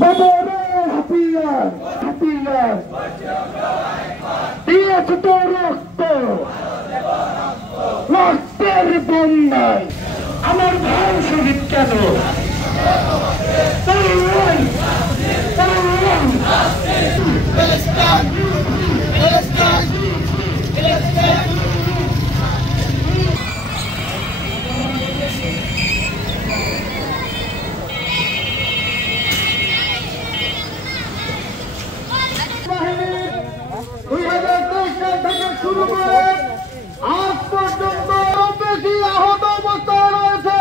বদরে হাতিয়ার হাতিয়ার দিয়েছে তো রক্ত, রক্তের বন্যায় আমার ভাই শহীদ কেন? শুরু করে আজ পর্যন্ত বেশি আহত অবস্থায় রয়েছে।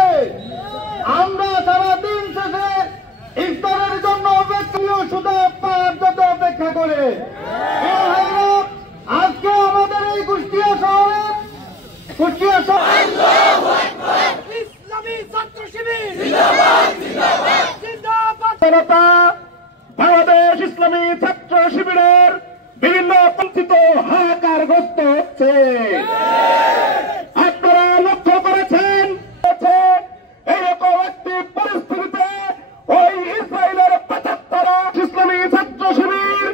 আমরা সারাদিন শেষে ইফতারের জন্য অপেক্ষা করে আজকে আমাদের এই কুষ্টিয়া শহরে বাংলাদেশ ইসলামী ছাত্র শিবিরের বিভিন্ন বঞ্চিত হাহাকারগ্রস্ত হচ্ছে। আপনারা লক্ষ্য করেছেন এইরকম একটি পরিস্থিতিতে ওই ইসরায়েলের ৭৫ ইসলামী ছাত্র শিবির,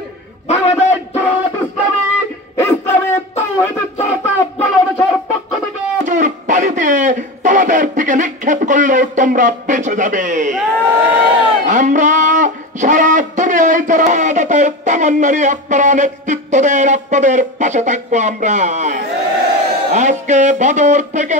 বাংলাদেশ জামায়াত ইসলামী, ইসলামী তাওহীদ জনতা বাংলাদেশের পক্ষ থেকে পানিতে তোমাদের দিকে নিক্ষেপ করলেও তোমরা বেঁচে যাবে। আমরা সারা দুনিয়ায় যারা আদাতের তামান্নারি আপনারা নেতৃত্ব দেন, আপনাদের পাশে থাকবো আমরা। আজকে বদর থেকে